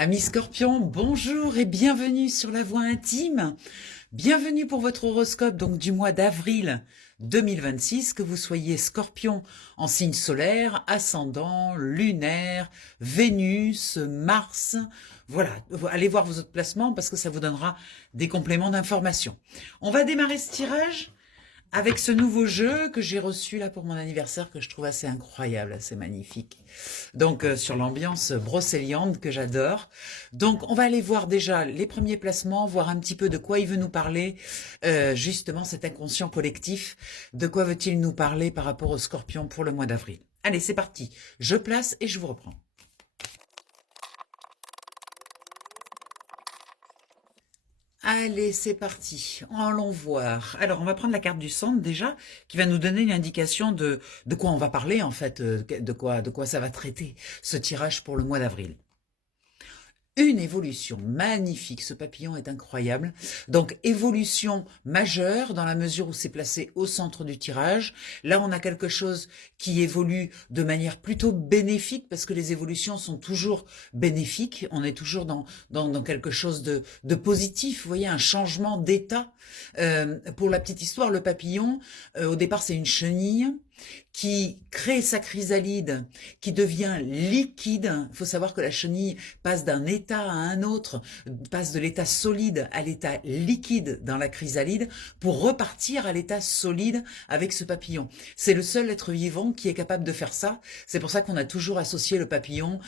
Amis Scorpions, bonjour et bienvenue sur la voie intime. Bienvenue pour votre horoscope donc du mois d'avril 2026, que vous soyez Scorpion en signe solaire, ascendant, lunaire, Vénus, Mars. Voilà, allez voir vos autres placements parce que ça vous donnera des compléments d'information. On va démarrer ce tirage avec ce nouveau jeu que j'ai reçu là pour mon anniversaire, que je trouve assez incroyable, assez magnifique. Donc sur l'ambiance brocéliande que j'adore. Donc on va aller voir déjà les premiers placements, voir un petit peu de quoi il veut nous parler, justement cet inconscient collectif, de quoi veut-il nous parler par rapport au Scorpion pour le mois d'avril. Allez, c'est parti, je place et je vous reprends. Allez, c'est parti. Allons voir. Alors, on va prendre la carte du centre déjà, qui va nous donner une indication de quoi on va parler en fait, de quoi ça va traiter ce tirage pour le mois d'avril. Une évolution magnifique, ce papillon est incroyable. Donc évolution majeure dans la mesure où c'est placé au centre du tirage. Là on a quelque chose qui évolue de manière plutôt bénéfique parce que les évolutions sont toujours bénéfiques. On est toujours dans quelque chose de positif, vous voyez, un changement d'état. Pour la petite histoire, le papillon, au départ c'est une chenille qui crée sa chrysalide, qui devient liquide. Il faut savoir que la chenille passe d'un état à un autre, passe de l'état solide à l'état liquide dans la chrysalide pour repartir à l'état solide avec ce papillon. C'est le seul être vivant qui est capable de faire ça. C'est pour ça qu'on a toujours associé le papillon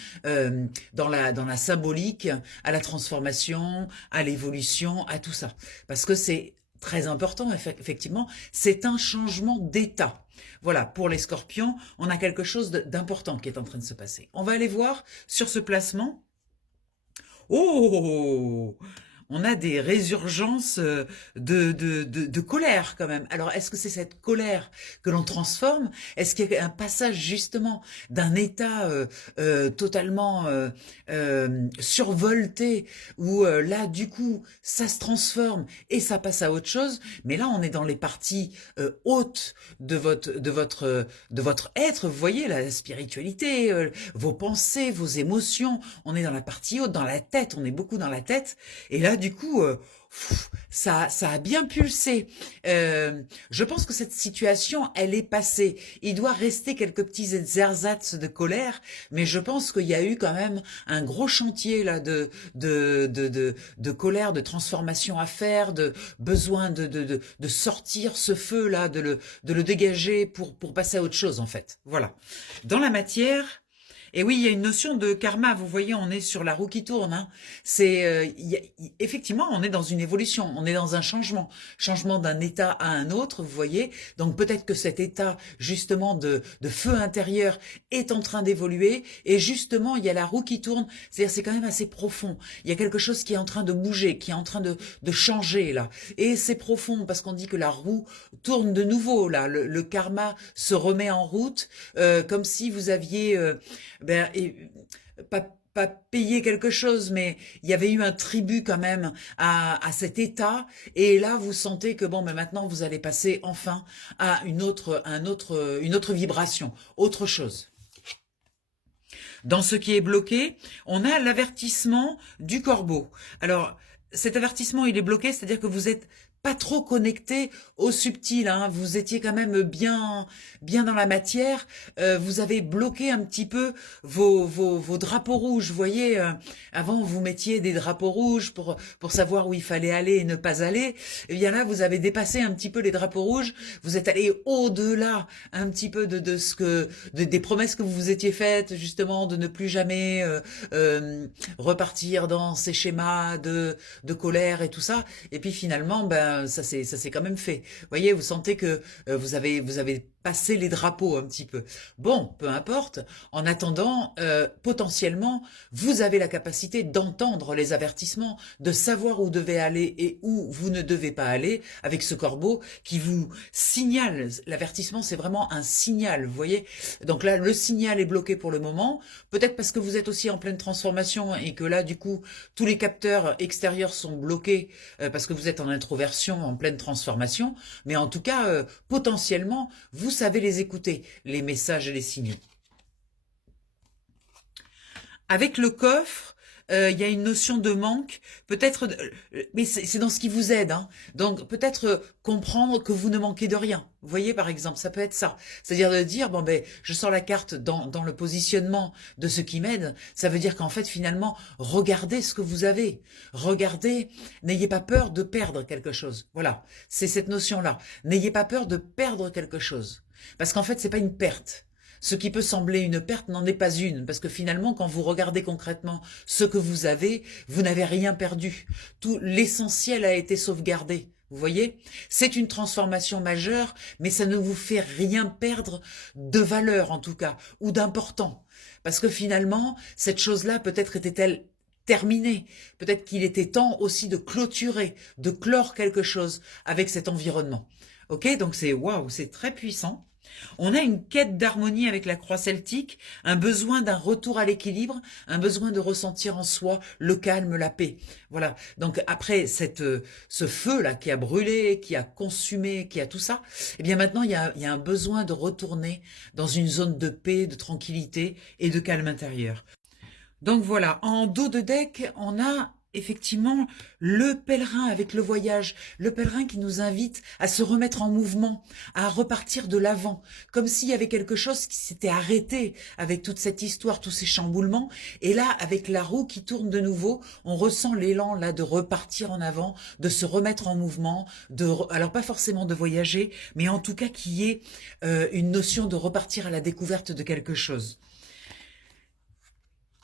dans la symbolique à la transformation, à l'évolution, à tout ça. Parce que c'est très important, effectivement, c'est un changement d'état. Voilà, pour les Scorpions, on a quelque chose d'important qui est en train de se passer. On va aller voir sur ce placement. Oh, on a des résurgences de colère quand même. Alors, est-ce que c'est cette colère que l'on transforme? Est-ce qu'il y a un passage justement d'un état totalement survolté où là, du coup, ça se transforme et ça passe à autre chose? Mais là, on est dans les parties hautes de votre être. Vous voyez, la spiritualité, vos pensées, vos émotions. On est dans la partie haute, dans la tête. On est beaucoup dans la tête. Et là, du coup, ça a bien pulsé. Je pense que cette situation, elle est passée. Il doit rester quelques petits ersatz de colère, mais je pense qu'il y a eu quand même un gros chantier là de colère, de transformation à faire, de besoin de sortir ce feu là, de le dégager pour passer à autre chose en fait. Voilà. Dans la matière. Et oui, il y a une notion de karma. Vous voyez, on est sur la roue qui tourne. Hein. Effectivement, on est dans une évolution, on est dans un changement d'un état à un autre. Vous voyez, donc peut-être que cet état justement de feu intérieur est en train d'évoluer. Et justement, il y a la roue qui tourne. C'est-à-dire, c'est quand même assez profond. Il y a quelque chose qui est en train de bouger, qui est en train de changer là. Et c'est profond parce qu'on dit que la roue tourne de nouveau là. Le karma se remet en route, comme si vous aviez pas payer quelque chose, mais il y avait eu un tribut quand même à cet état. Et là, vous sentez que bon, mais maintenant, vous allez passer enfin à une autre vibration, autre chose. Dans ce qui est bloqué, on a l'avertissement du corbeau. Alors, cet avertissement, il est bloqué, c'est-à-dire que vous êtes pas trop connecté au subtil, hein. Vous étiez quand même bien dans la matière. Vous avez bloqué un petit peu vos drapeaux rouges. Vous voyez, avant vous mettiez des drapeaux rouges pour savoir où il fallait aller et ne pas aller. Et bien là, vous avez dépassé un petit peu les drapeaux rouges. Vous êtes allé au-delà un petit peu des promesses que vous vous étiez faites, justement, de ne plus jamais repartir dans ces schémas de colère et tout ça. Et puis finalement, ça s'est quand même fait. Vous voyez, vous sentez que vous avez passé les drapeaux un petit peu. Bon, peu importe. En attendant, potentiellement, vous avez la capacité d'entendre les avertissements, de savoir où vous devez aller et où vous ne devez pas aller avec ce corbeau qui vous signale. L'avertissement, c'est vraiment un signal, vous voyez. Donc là, le signal est bloqué pour le moment. Peut-être parce que vous êtes aussi en pleine transformation et que là, du coup, tous les capteurs extérieurs sont bloqués parce que vous êtes en introversion, en pleine transformation. Mais en tout cas, potentiellement, vous savez les écouter, les messages et les signaux. Avec le coffre, il y a une notion de manque, peut-être, mais c'est dans ce qui vous aide, hein. Donc peut-être comprendre que vous ne manquez de rien. Vous voyez, par exemple, ça peut être ça. C'est-à-dire de dire, bon ben, je sors la carte dans le positionnement de ce qui m'aide. Ça veut dire qu'en fait, finalement, regardez ce que vous avez. Regardez, n'ayez pas peur de perdre quelque chose. Voilà, c'est cette notion-là. N'ayez pas peur de perdre quelque chose. Parce qu'en fait, c'est pas une perte. Ce qui peut sembler une perte n'en est pas une, parce que finalement, quand vous regardez concrètement ce que vous n'avez rien perdu. Tout l'essentiel a été sauvegardé. Vous voyez? C'est une transformation majeure, mais ça ne vous fait rien perdre de valeur, en tout cas, ou d'important. Parce que finalement, cette chose-là, peut-être était-elle terminée. Peut-être qu'il était temps aussi de clôturer, de clore quelque chose avec cet environnement. Ok? Donc c'est waouh, c'est très puissant. On a une quête d'harmonie avec la croix celtique, un besoin d'un retour à l'équilibre, un besoin de ressentir en soi le calme, la paix. Voilà. Donc après ce feu-là qui a brûlé, qui a consumé, qui a tout ça, eh bien maintenant il y a un besoin de retourner dans une zone de paix, de tranquillité et de calme intérieur. Donc voilà, en dos de deck, on a effectivement le pèlerin avec le voyage, le pèlerin qui nous invite à se remettre en mouvement, à repartir de l'avant, comme s'il y avait quelque chose qui s'était arrêté avec toute cette histoire, tous ces chamboulements, et là, avec la roue qui tourne de nouveau, on ressent l'élan là de repartir en avant, de se remettre en mouvement, alors pas forcément de voyager, mais en tout cas qu'il y ait une notion de repartir à la découverte de quelque chose.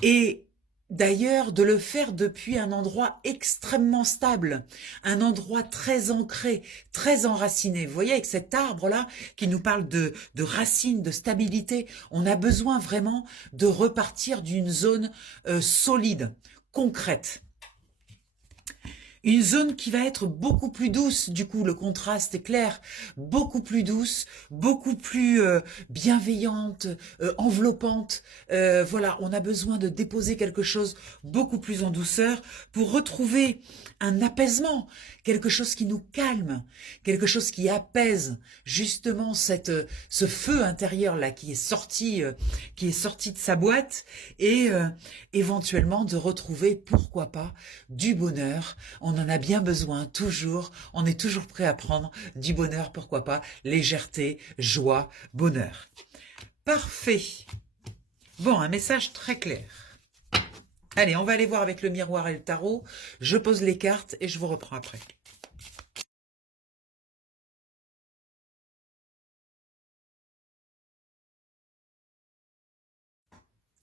Et d'ailleurs, de le faire depuis un endroit extrêmement stable, un endroit très ancré, très enraciné. Vous voyez, avec cet arbre-là qui nous parle de racines, de stabilité, on a besoin vraiment de repartir d'une zone solide, concrète. Une zone qui va être beaucoup plus douce, du coup le contraste est clair, beaucoup plus douce, beaucoup plus bienveillante, enveloppante. Voilà, on a besoin de déposer quelque chose beaucoup plus en douceur pour retrouver un apaisement, quelque chose qui nous calme, quelque chose qui apaise justement ce feu intérieur là qui est sorti de sa boîte et éventuellement de retrouver, pourquoi pas, du bonheur. On en a bien besoin, toujours. On est toujours prêt à prendre du bonheur, pourquoi pas. Légèreté, joie, bonheur. Parfait. Bon, un message très clair. Allez, on va aller voir avec le miroir et le tarot. Je pose les cartes et je vous reprends après.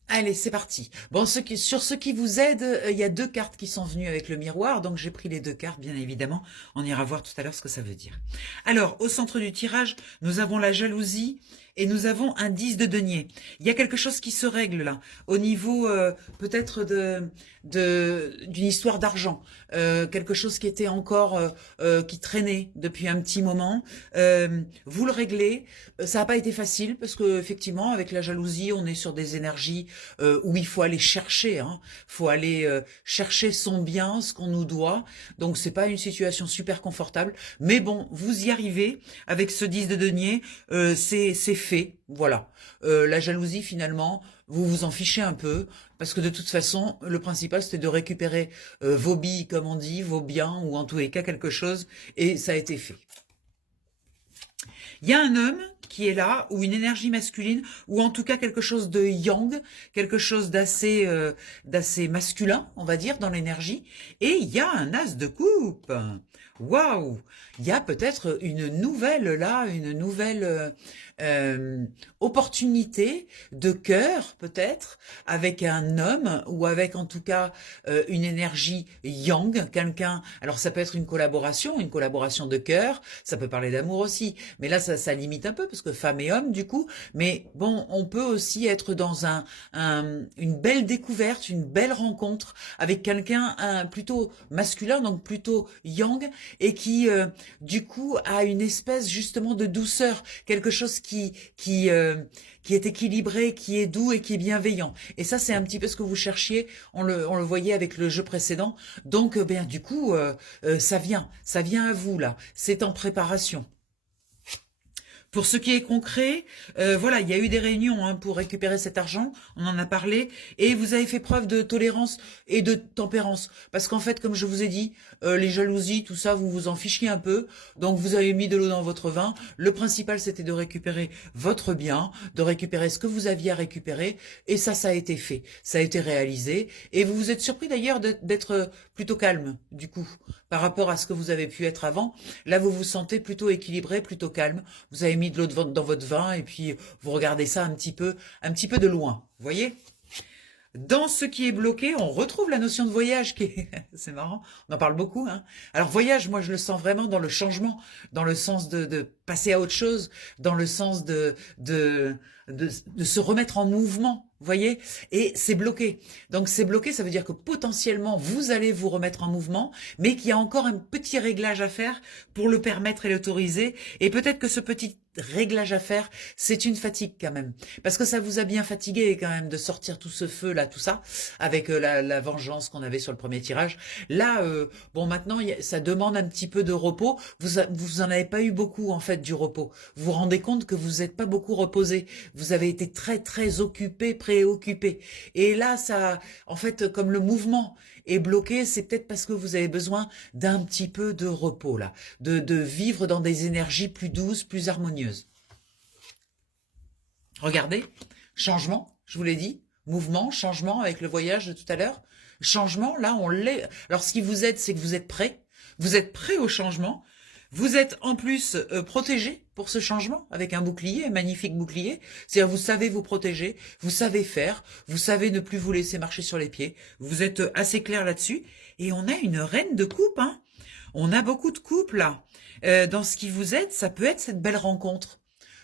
Allez, c'est parti. Bon, sur ce qui vous aide, il y a deux cartes qui sont venues avec le miroir, donc j'ai pris les deux cartes, bien évidemment. On ira voir tout à l'heure ce que ça veut dire. Alors, au centre du tirage, nous avons la jalousie et nous avons un 10 de denier. Il y a quelque chose qui se règle là, au niveau peut-être d'une histoire d'argent, quelque chose qui était encore qui traînait depuis un petit moment. Vous le réglez. Ça n'a pas été facile parce que effectivement, avec la jalousie, on est sur des énergies où il faut aller chercher, hein. Faut aller chercher son bien, ce qu'on nous doit. Donc c'est pas une situation super confortable, mais bon, vous y arrivez avec ce 10 de denier. C'est fait, voilà. La jalousie finalement, vous vous en fichez un peu, parce que de toute façon, le principal c'était de récupérer vos billes, comme on dit, vos biens, ou en tous les cas quelque chose, et ça a été fait. Il y a un homme qui est là, ou une énergie masculine, ou en tout cas quelque chose de yang, quelque chose d'assez masculin, on va dire, dans l'énergie, et il y a un as de coupe. Waouh! Il y a peut-être une nouvelle opportunité de cœur, peut-être, avec un homme, ou avec en tout cas une énergie yang, quelqu'un. Alors ça peut être une collaboration de cœur, ça peut parler d'amour aussi, mais là ça limite un peu parce que femme et homme du coup. Mais bon, on peut aussi être dans une belle découverte, une belle rencontre avec quelqu'un plutôt masculin, donc plutôt yang, et qui du coup a une espèce justement de douceur, quelque chose qui est équilibré, qui est doux et qui est bienveillant. Et ça, c'est un petit peu ce que vous cherchiez, on le voyait avec le jeu précédent. Donc, bien, du coup, ça vient à vous, là. C'est en préparation. Pour ce qui est concret, voilà, il y a eu des réunions hein, pour récupérer cet argent, on en a parlé, et vous avez fait preuve de tolérance et de tempérance. Parce qu'en fait, comme je vous ai dit, les jalousies, tout ça, vous vous en fichiez un peu, donc vous avez mis de l'eau dans votre vin. Le principal, c'était de récupérer votre bien, de récupérer ce que vous aviez à récupérer, et ça a été fait, ça a été réalisé, et vous vous êtes surpris d'ailleurs d'être plutôt calme, du coup, par rapport à ce que vous avez pu être avant. Là, vous vous sentez plutôt équilibré, plutôt calme, vous avez mis de l'eau dans votre vin, et puis vous regardez ça un petit peu de loin, vous voyez? Dans ce qui est bloqué, on retrouve la notion de voyage qui est, c'est marrant, on en parle beaucoup, hein. Alors voyage, moi je le sens vraiment dans le changement, dans le sens de passer à autre chose, dans le sens de se remettre en mouvement, vous voyez? Et c'est bloqué. Donc c'est bloqué, ça veut dire que potentiellement vous allez vous remettre en mouvement, mais qu'il y a encore un petit réglage à faire pour le permettre et l'autoriser. Et peut-être que ce petit réglage à faire, c'est une fatigue quand même. Parce que ça vous a bien fatigué quand même de sortir tout ce feu là, tout ça, avec la vengeance qu'on avait sur le premier tirage. Là, bon maintenant, ça demande un petit peu de repos. Vous en avez pas eu beaucoup en fait du repos. Vous vous rendez compte que vous n'êtes pas beaucoup reposé. Vous avez été très très occupé, préoccupé. Et là, ça, en fait, comme le mouvement est bloqué, c'est peut-être parce que vous avez besoin d'un petit peu de repos là, de vivre dans des énergies plus douces, plus harmonieuses. Regardez, changement, je vous l'ai dit, mouvement, changement avec le voyage de tout à l'heure. Changement, là, on l'est. Alors, ce qui vous aide, c'est que vous êtes prêt. Vous êtes prêt au changement. Vous êtes en plus protégé pour ce changement avec un bouclier, un magnifique bouclier. C'est-à-dire vous savez vous protéger, vous savez faire, vous savez ne plus vous laisser marcher sur les pieds. Vous êtes assez clair là-dessus. Et on a une reine de coupe, hein. On a beaucoup de couples là. Dans ce qui vous aide, ça peut être cette belle rencontre.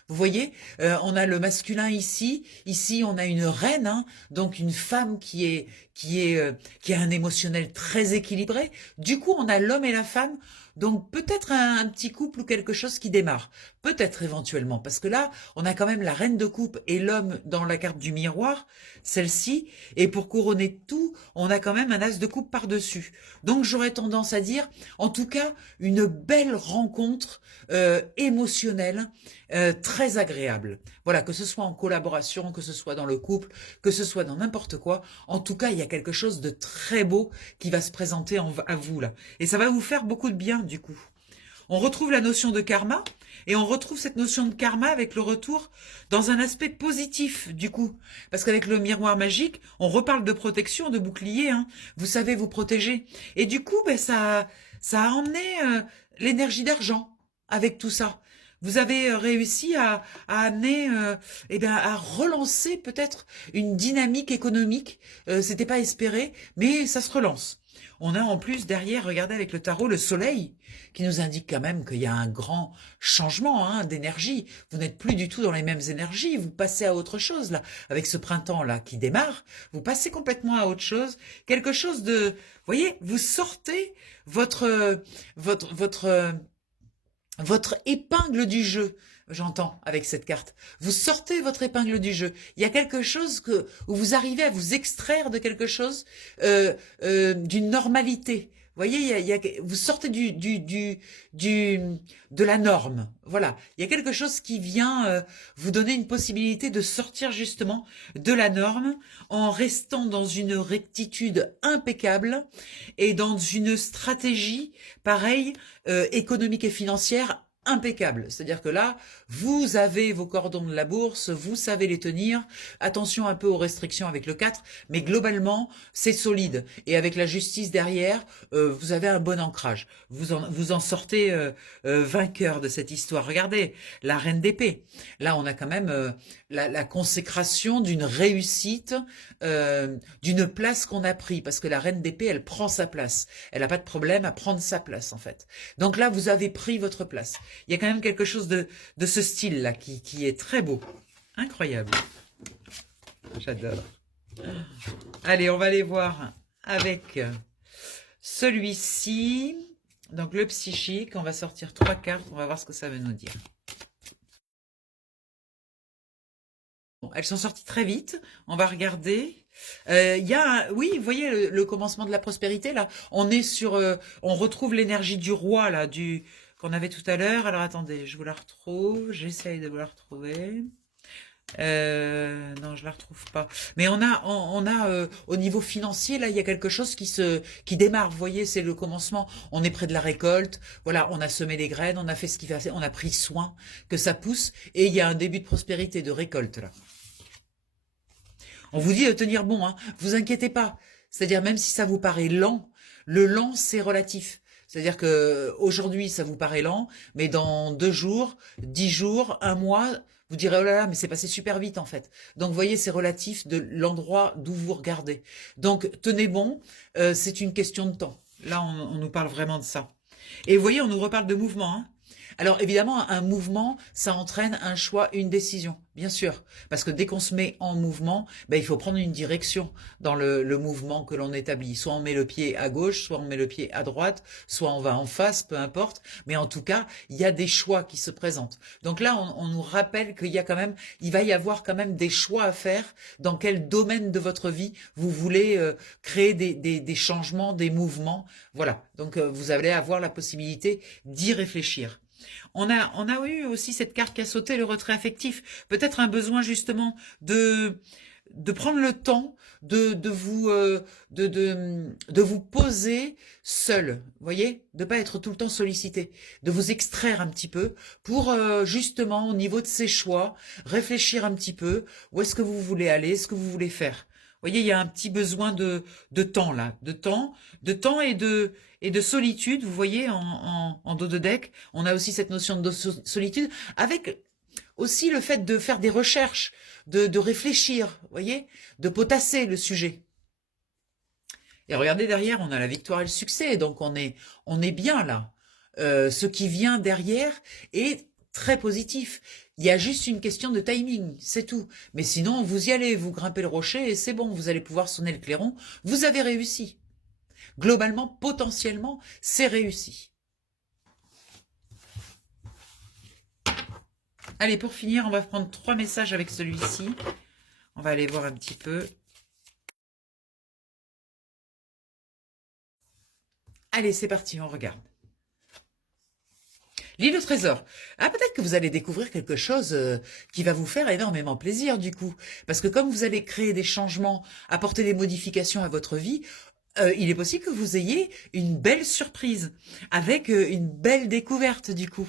Vous voyez, on a le masculin ici. Ici, on a une reine, hein, donc une femme qui a un émotionnel très équilibré. Du coup, on a l'homme et la femme. Donc peut-être un petit couple ou quelque chose qui démarre. Peut-être éventuellement, parce que là, on a quand même la reine de coupe et l'homme dans la carte du miroir, celle-ci. Et pour couronner tout, on a quand même un as de coupe par-dessus. Donc j'aurais tendance à dire, en tout cas, une belle rencontre émotionnelle, très agréable. Voilà, que ce soit en collaboration, que ce soit dans le couple, que ce soit dans n'importe quoi. En tout cas, il y a quelque chose de très beau qui va se présenter à vous là. Et ça va vous faire beaucoup de bien du coup. On retrouve la notion de karma et on retrouve cette notion de karma avec le retour dans un aspect positif du coup. Parce qu'avec le miroir magique, on reparle de protection, de bouclier, hein. Vous savez vous protéger. Et du coup, ben, ça a emmené l'énergie d'argent avec tout ça. Vous avez réussi à amener, eh bien, à relancer peut-être une dynamique économique. C'était pas espéré, mais ça se relance. On a en plus derrière, regardez avec le tarot, le soleil, qui nous indique quand même qu'il y a un grand changement hein, d'énergie. Vous n'êtes plus du tout dans les mêmes énergies, vous passez à autre chose là. Avec ce printemps-là qui démarre, vous passez complètement à autre chose. Quelque chose de... Vous voyez, vous sortez votre épingle du jeu, j'entends, avec cette carte. Vous sortez votre épingle du jeu. Il y a quelque chose où vous arrivez à vous extraire de quelque chose, d'une normalité. Vous voyez, vous sortez de la norme. Voilà. Il y a quelque chose qui vient vous donner une possibilité de sortir justement de la norme en restant dans une rectitude impeccable et dans une stratégie, pareil, économique et financière impeccable. C'est-à-dire que là, vous avez vos cordons de la bourse, vous savez les tenir. Attention un peu aux restrictions avec le 4, mais globalement, c'est solide. Et avec la justice derrière, vous avez un bon ancrage. Vous en sortez vainqueur de cette histoire. Regardez, la reine d'épée. Là, on a quand même la consécration d'une réussite, d'une place qu'on a pris. Parce que la reine d'épée, elle prend sa place. Elle n'a pas de problème à prendre sa place, en fait. Donc là, vous avez pris votre place. Il y a quand même quelque chose de ce style-là qui est très beau. Incroyable. J'adore. Allez, on va aller voir avec celui-ci. Donc le psychique, on va sortir 3 cartes, on va voir ce que ça veut nous dire. Bon, elles sont sorties très vite, on va regarder. Oui, vous voyez le commencement de la prospérité là. On est sur, on retrouve l'énergie du roi là, qu'on avait tout à l'heure. Alors attendez, je vous la retrouve. J'essaye de vous la retrouver. Non, je la retrouve pas. Mais on a au niveau financier là, il y a quelque chose qui démarre. Vous voyez, c'est le commencement. On est près de la récolte. Voilà, on a semé les graines, on a fait ce qu'il fallait, on a pris soin que ça pousse et il y a un début de prospérité, de récolte là. On vous dit de tenir bon, hein. Vous inquiétez pas. C'est-à-dire même si ça vous paraît lent, le lent c'est relatif. C'est-à-dire que aujourd'hui ça vous paraît lent, mais dans 2 jours, 10 jours, un mois, vous direz oh là là, mais c'est passé super vite en fait. Donc vous voyez, c'est relatif de l'endroit d'où vous regardez. Donc tenez bon, c'est une question de temps. Là, on nous parle vraiment de ça. Et vous voyez, on nous reparle de mouvement, hein. Alors évidemment, un mouvement, ça entraîne un choix, une décision, bien sûr. Parce que dès qu'on se met en mouvement, ben, il faut prendre une direction dans le mouvement que l'on établit. Soit on met le pied à gauche, soit on met le pied à droite, soit on va en face, peu importe. Mais en tout cas, il y a des choix qui se présentent. Donc là, on nous rappelle qu'il y a quand même, il va y avoir quand même des choix à faire dans quel domaine de votre vie vous voulez créer des changements, des mouvements. Voilà. Donc vous allez avoir la possibilité d'y réfléchir. On a eu aussi cette carte qui a sauté, le retrait affectif. Peut-être un besoin justement de prendre le temps de vous poser seul, vous voyez, de pas être tout le temps sollicité, de vous extraire un petit peu pour justement au niveau de ces choix, réfléchir un petit peu, où est-ce que vous voulez aller, ce que vous voulez faire. Vous voyez, il y a un petit besoin de temps là, de temps et de solitude. Vous voyez, en dos de deck, on a aussi cette notion de solitude, avec aussi le fait de faire des recherches, de réfléchir, vous voyez, de potasser le sujet. Et regardez derrière, on a la victoire et le succès, donc on est bien là. Ce qui vient derrière est très positif. Il y a juste une question de timing, c'est tout. Mais sinon, vous y allez, vous grimpez le rocher et c'est bon, vous allez pouvoir sonner le clairon. Vous avez réussi. Globalement, potentiellement, c'est réussi. Allez, pour finir, on va prendre 3 messages avec celui-ci. On va aller voir un petit peu. Allez, c'est parti, on regarde. L'île au trésor. Ah, peut-être que vous allez découvrir quelque chose qui va vous faire énormément plaisir du coup. Parce que comme vous allez créer des changements, apporter des modifications à votre vie, il est possible que vous ayez une belle surprise, avec une belle découverte du coup.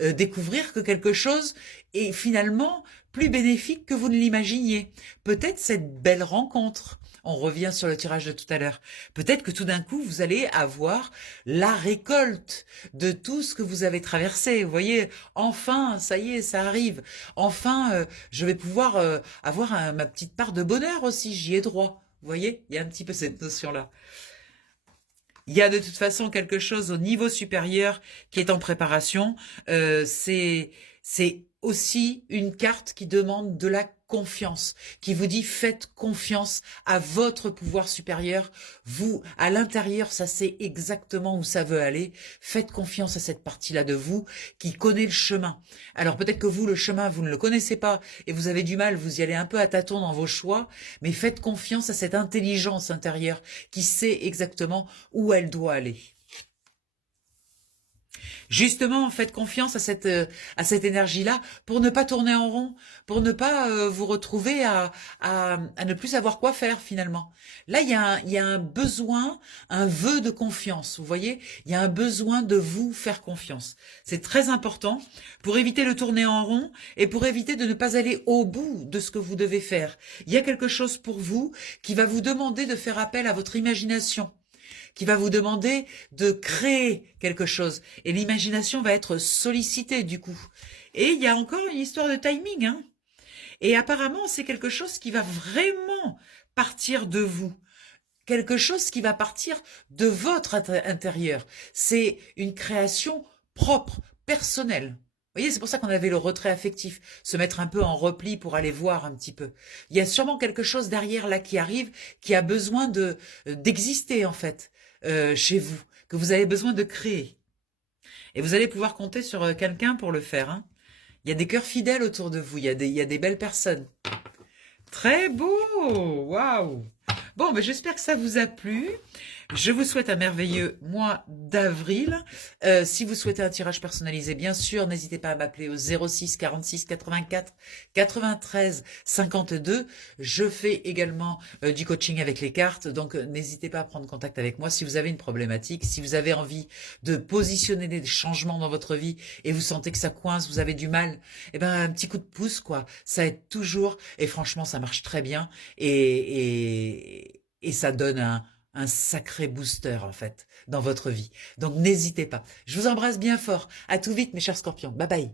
Découvrir que quelque chose est finalement plus bénéfique que vous ne l'imaginiez. Peut-être cette belle rencontre. On revient sur le tirage de tout à l'heure. Peut-être que tout d'un coup, vous allez avoir la récolte de tout ce que vous avez traversé. Vous voyez, enfin, ça y est, ça arrive. Enfin, je vais pouvoir avoir ma petite part de bonheur aussi. J'y ai droit. Vous voyez, il y a un petit peu cette notion-là. Il y a de toute façon quelque chose au niveau supérieur qui est en préparation. C'est aussi une carte qui demande de la confiance, qui vous dit faites confiance à votre pouvoir supérieur. Vous, à l'intérieur, ça sait exactement où ça veut aller. Faites confiance à cette partie-là de vous qui connaît le chemin. Alors peut-être que vous, le chemin, vous ne le connaissez pas et vous avez du mal, vous y allez un peu à tâtons dans vos choix, mais faites confiance à cette intelligence intérieure qui sait exactement où elle doit aller. Justement, faites confiance à cette énergie-là pour ne pas tourner en rond, pour ne pas vous retrouver à ne plus savoir quoi faire finalement. Là, il y a un besoin, un vœu de confiance, vous voyez. Il y a un besoin de vous faire confiance. C'est très important pour éviter de tourner en rond et pour éviter de ne pas aller au bout de ce que vous devez faire. Il y a quelque chose pour vous qui va vous demander de faire appel à votre imagination, qui va vous demander de créer quelque chose. Et l'imagination va être sollicitée du coup. Et il y a encore une histoire de timing, hein. Et apparemment, c'est quelque chose qui va vraiment partir de vous. Quelque chose qui va partir de votre intérieur. C'est une création propre, personnelle. Vous voyez, c'est pour ça qu'on avait le retrait affectif, se mettre un peu en repli pour aller voir un petit peu. Il y a sûrement quelque chose derrière là qui arrive, qui a besoin d'exister en fait chez vous, que vous avez besoin de créer. Et vous allez pouvoir compter sur quelqu'un pour le faire, hein. Il y a des cœurs fidèles autour de vous, il y a des belles personnes. Très beau, waouh. Bon, ben j'espère que ça vous a plu. Je vous souhaite un merveilleux mois d'avril. Si vous souhaitez un tirage personnalisé, bien sûr, n'hésitez pas à m'appeler au 06 46 84 93 52. Je fais également du coaching avec les cartes, donc n'hésitez pas à prendre contact avec moi si vous avez une problématique, si vous avez envie de positionner des changements dans votre vie et vous sentez que ça coince, vous avez du mal, eh ben un petit coup de pouce quoi, ça aide toujours et franchement ça marche très bien et ça donne un sacré booster en fait dans votre vie. Donc n'hésitez pas. Je vous embrasse bien fort. À tout vite mes chers scorpions. Bye bye.